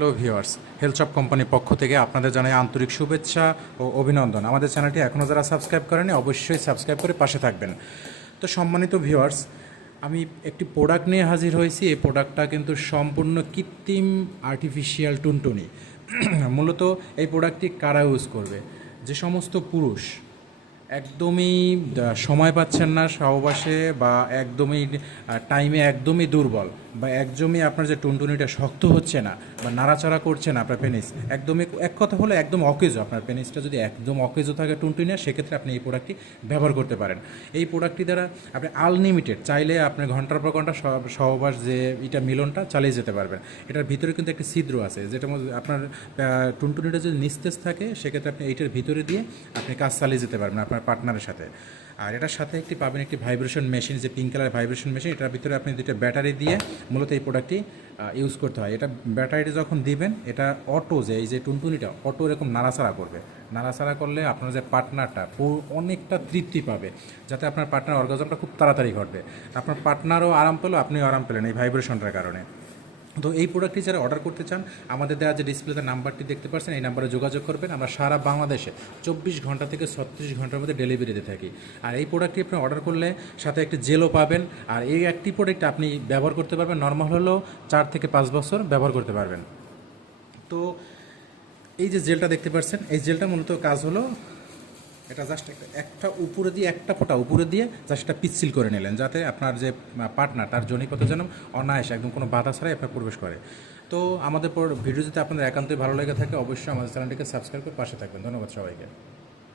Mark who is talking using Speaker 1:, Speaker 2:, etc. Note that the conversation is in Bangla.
Speaker 1: হ্যালো ভিউয়ার্স, হেলথ শপ কোম্পানির পক্ষ থেকে আপনাদের জানাই আন্তরিক শুভেচ্ছা ও অভিনন্দন। আমাদের চ্যানেলটি এখনও যারা সাবস্ক্রাইব করেনি অবশ্যই সাবস্ক্রাইব করে পাশে থাকবেন। তো সম্মানিত ভিউয়ার্স, আমি একটি প্রোডাক্ট নিয়ে হাজির হয়েছি। এই প্রোডাক্টটা কিন্তু সম্পূর্ণ কৃত্রিম আর্টিফিশিয়াল টুনটুনি। মূলত এই প্রোডাক্টটি কারা ইউজ করবে? যে সমস্ত পুরুষ একদমই সময় পাচ্ছেন না সহবাসে বা একদমই টাইমে একদমই দুর্বল। বা একদমই আপনার যে টুনটুনিটা শক্ত হচ্ছে না বা নাড়াচাড়া করছে না আপনার পেনিস একদমই এক কথা হলো একদম অকেজো, আপনার পেনিসটা যদি একদম অকেজো থাকে টুনটুনি সেক্ষেত্রে আপনি এই প্রোডাক্টটি ব্যবহার করতে পারেন। এই প্রোডাক্টটি দ্বারা আপনি আনলিমিটেড চাইলে আপনি ঘণ্টার পর ঘণ্টা সহ- সহবাস যে এটা মিলনটা চালিয়ে যেতে পারবেন। এটার ভিতরে কিন্তু একটি ছিদ্র আছে, যেটা আপনার টুনটুনিটা যদি নিস্তেজ থাকে, সেক্ষেত্রে আপনি এইটার ভিতরে দিয়ে আপনি কাজ চালিয়ে যেতে পারবেন আপনার পার্টনারের সাথে। আর এটার সাথে একটি পাবেন একটি ভাইব্রেশন মেশিন যে পিঙ্ক কালার ভাইব্রেশন মেশিন এটার ভিতরে আপনি দুটো ব্যাটারি দিয়ে মূলত এই প্রোডাক্টটি ইউজ করতে হয়। এটা ব্যাটারিটা যখন দিবেন, এটা অটো যে, এই যে টুনটুনিটা অটো এরকম নাড়াচাড়া করবে। নাড়াচাড়া করলে আপনার যে পার্টনারটা অনেকটা তৃপ্তি পাবে, যাতে আপনার পার্টনার অর্গাজমটা খুব তাড়াতাড়ি ঘটবে। আপনার পার্টনারও আরাম পেল, আপনিও আরাম পেলেন এই ভাইব্রেশনটার কারণে। তো এই প্রোডাক্টটি যারা অর্ডার করতে চান, আমাদের দেওয়া যে ডিসপ্লেতে নাম্বারটি দেখতে পাচ্ছেন, এই নাম্বারে যোগাযোগ করবেন। আমরা সারা বাংলাদেশে চব্বিশ ঘণ্টা থেকে ছত্রিশ ঘণ্টার মধ্যে ডেলিভারি দিতে থাকি। আর এই প্রোডাক্টটি আপনি অর্ডার করলে সাথে একটি জেলও পাবেন। আর এই একটি প্রোডাক্ট আপনি ব্যবহার করতে পারবেন নর্মাল হলেও চার থেকে পাঁচ বছর ব্যবহার করতে পারবেন। তো এই যে জেলটা দেখতে পাচ্ছেন, এই জেলটা মূলত কাজ হলো এটা জাস্ট একটা উপরে দিয়ে একটা ফোঁটা উপরে দিয়ে জাস্ট একটা পিচ্ছিল করে নিলেন, যাতে আপনার যে পার্টনার তার জনিকতা যেন অনায়াসে একদম কোনো বাধা ছাড়াই আপনার প্রবেশ করে। তো আমাদের পর ভিডিও যদি আপনাদের একান্তই ভালো লেগে থাকে, অবশ্যই আমাদের চ্যানেলটিকে সাবস্ক্রাইব করে পাশে থাকবেন। ধন্যবাদ সবাইকে।